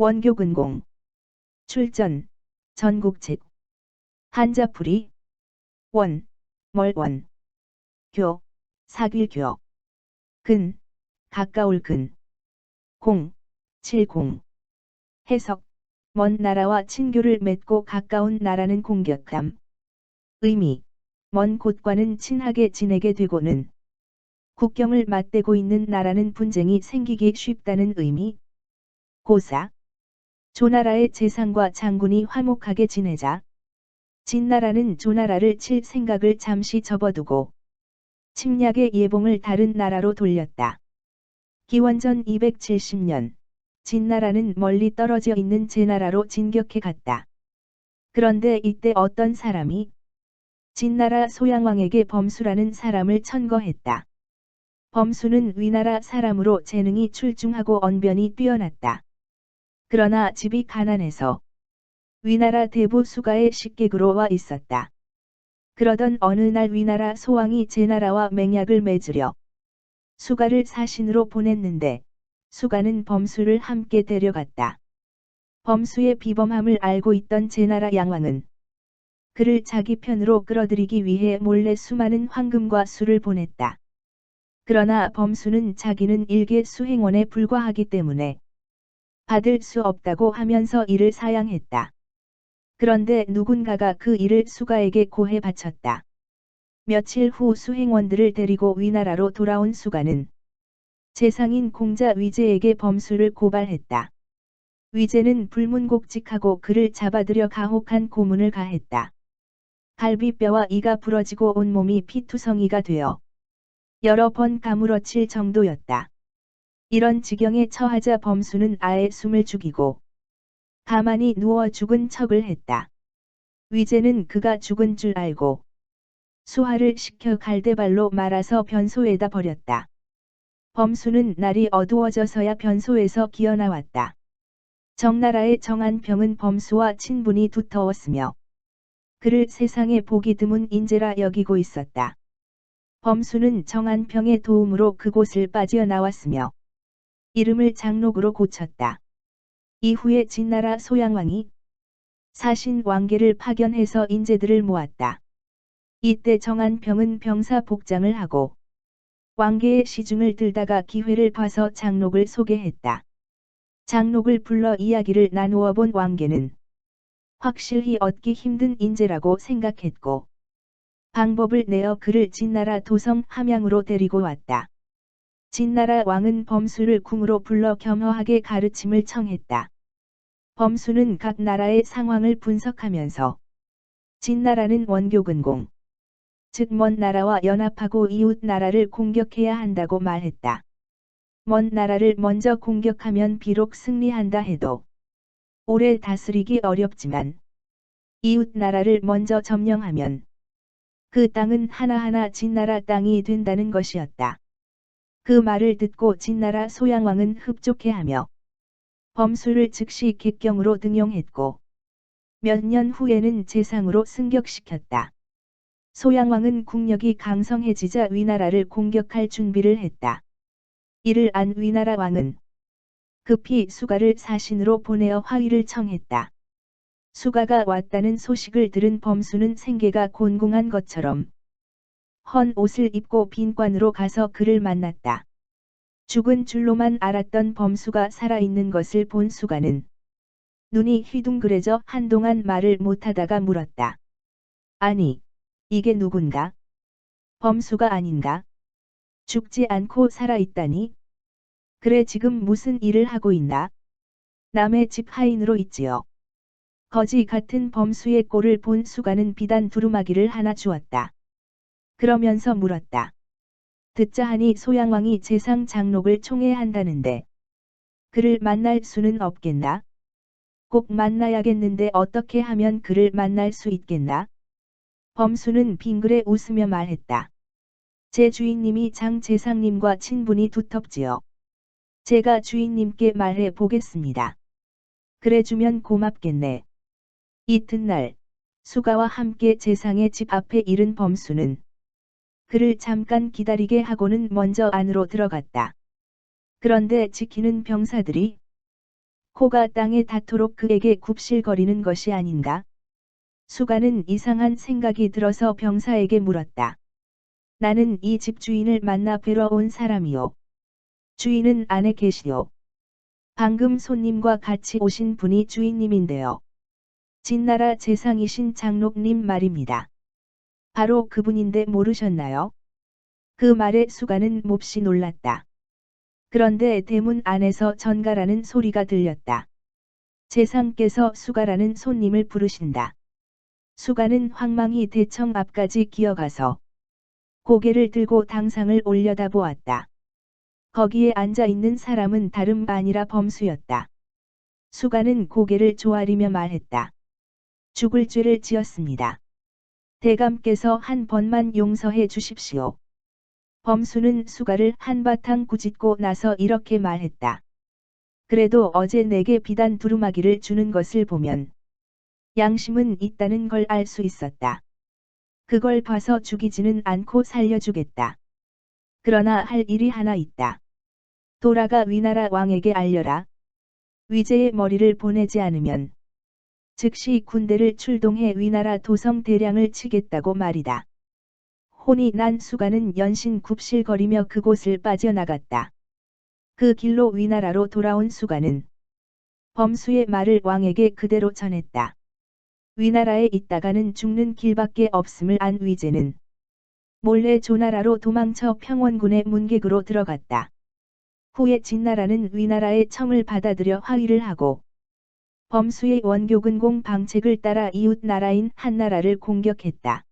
원교근공. 출전. 전국책. 한자풀이. 원. 멀원. 교. 사귈교. 근. 가까울 근. 공. 칠공. 해석. 먼 나라와 친교를 맺고 가까운 나라는 공격함. 의미. 먼 곳과는 친하게 지내게 되고는 국경을 맞대고 있는 나라는 분쟁이 생기기 쉽다는 의미. 고사. 조나라의 재상과 장군이 화목하게 지내자 진나라는 조나라를 칠 생각을 잠시 접어두고 침략의 예봉을 다른 나라로 돌렸다. 기원전 270년 진나라는 멀리 떨어져 있는 제나라로 진격해 갔다. 그런데 이때 어떤 사람이 진나라 소양왕에게 범수라는 사람을 천거했다. 범수는 위나라 사람으로 재능이 출중하고 언변이 뛰어났다. 그러나 집이 가난해서 위나라 대부 수가의 식객으로 와 있었다. 그러던 어느 날 위나라 소왕이 제나라와 맹약을 맺으려 수가를 사신으로 보냈는데 수가는 범수를 함께 데려갔다. 범수의 비범함을 알고 있던 제나라 양왕은 그를 자기 편으로 끌어들이기 위해 몰래 수많은 황금과 수를 보냈다. 그러나 범수는 자기는 일개 수행원에 불과하기 때문에 받을 수 없다고 하면서 이를 사양했다. 그런데 누군가가 그 일을 수가에게 고해 바쳤다. 며칠 후 수행원들을 데리고 위나라로 돌아온 수가는 재상인 공자 위제에게 범수를 고발했다. 위제는 불문곡직하고 그를 잡아들여 가혹한 고문을 가했다. 갈비뼈와 이가 부러지고 온몸이 피투성이가 되어 여러 번 가물어칠 정도였다. 이런 지경에 처하자 범수는 아예 숨을 죽이고 가만히 누워 죽은 척을 했다. 위제는 그가 죽은 줄 알고 수하를 시켜 갈대발로 말아서 변소에다 버렸다. 범수는 날이 어두워져서야 변소에서 기어나왔다. 정나라의 정한평은 범수와 친분이 두터웠으며 그를 세상에 보기 드문 인재라 여기고 있었다. 범수는 정한평의 도움으로 그곳을 빠져나왔으며 이름을 장록으로 고쳤다. 이후에 진나라 소양왕이 사신 왕계를 파견해서 인재들을 모았다. 이때 정한평은 병사 복장을 하고 왕계의 시중을 들다가 기회를 봐서 장록을 소개했다. 장록을 불러 이야기를 나누어 본 왕계는 확실히 얻기 힘든 인재라고 생각했고 방법을 내어 그를 진나라 도성 함양으로 데리고 왔다. 진나라 왕은 범수를 궁으로 불러 겸허하게 가르침을 청했다. 범수는 각 나라의 상황을 분석하면서 진나라는 원교근공, 즉 먼 나라와 연합하고 이웃 나라를 공격해야 한다고 말했다. 먼 나라를 먼저 공격하면 비록 승리한다 해도 오래 다스리기 어렵지만 이웃 나라를 먼저 점령하면 그 땅은 하나하나 진나라 땅이 된다는 것이었다. 그 말을 듣고 진나라 소양왕은 흡족해하며 범수를 즉시 객경으로 등용했고 몇 년 후에는 재상으로 승격시켰다. 소양왕은 국력이 강성해지자 위나라를 공격할 준비를 했다. 이를 안 위나라 왕은 급히 수가를 사신으로 보내어 화의를 청했다. 수가가 왔다는 소식을 들은 범수는 생계가 곤궁한 것처럼 헌 옷을 입고 빈관으로 가서 그를 만났다. 죽은 줄로만 알았던 범수가 살아있는 것을 본 수가는 눈이 휘둥그레져 한동안 말을 못하다가 물었다. 아니, 이게 누군가? 범수가 아닌가? 죽지 않고 살아있다니? 그래 지금 무슨 일을 하고 있나? 남의 집 하인으로 있지요. 거지 같은 범수의 꼴을 본 수가는 비단 두루마기를 하나 주었다. 그러면서 물었다. 듣자 하니 소양왕이 재상 장록을 총애한다는데 그를 만날 수는 없겠나? 꼭 만나야겠는데 어떻게 하면 그를 만날 수 있겠나? 범수는 빙그레 웃으며 말했다. 제 주인님이 장 재상님과 친분이 두텁지요. 제가 주인님께 말해 보겠습니다. 그래주면 고맙겠네. 이튿날 수가와 함께 재상의 집 앞에 이른 범수는 그를 잠깐 기다리게 하고는 먼저 안으로 들어갔다. 그런데 지키는 병사들이 코가 땅에 닿도록 그에게 굽실거리는 것이 아닌가? 수가는 이상한 생각이 들어서 병사에게 물었다. 나는 이 집 주인을 만나 뵈러 온 사람이요. 주인은 안에 계시오. 방금 손님과 같이 오신 분이 주인님인데요. 진나라 재상이신 장록님 말입니다. 바로 그분인데 모르셨나요? 그 말에 수가는 몹시 놀랐다. 그런데 대문 안에서 전가라는 소리가 들렸다. 재상께서 수가라는 손님을 부르신다. 수가는 황망히 대청 앞까지 기어가서 고개를 들고 당상을 올려다보았다. 거기에 앉아있는 사람은 다름 아니라 범수였다. 수가는 고개를 조아리며 말했다. 죽을 죄를 지었습니다. 대감께서 한 번만 용서해 주십시오. 범수는 수가를 한바탕 꾸짖고 나서 이렇게 말했다. 그래도 어제 내게 비단 두루마기를 주는 것을 보면 양심은 있다는 걸 알 수 있었다. 그걸 봐서 죽이지는 않고 살려주겠다. 그러나 할 일이 하나 있다. 돌아가 위나라 왕에게 알려라. 위제의 머리를 보내지 않으면 즉시 군대를 출동해 위나라 도성 대량을 치겠다고 말이다. 혼이 난 수가는 연신 굽실거리며 그곳을 빠져나갔다. 그 길로 위나라로 돌아온 수가는 범수의 말을 왕에게 그대로 전했다. 위나라에 있다가는 죽는 길밖에 없음을 안 위제는 몰래 조나라로 도망쳐 평원군의 문객으로 들어갔다. 후에 진나라는 위나라의 청을 받아들여 화의를 하고 범수의 원교근공 방책을 따라 이웃 나라인 한나라를 공격했다.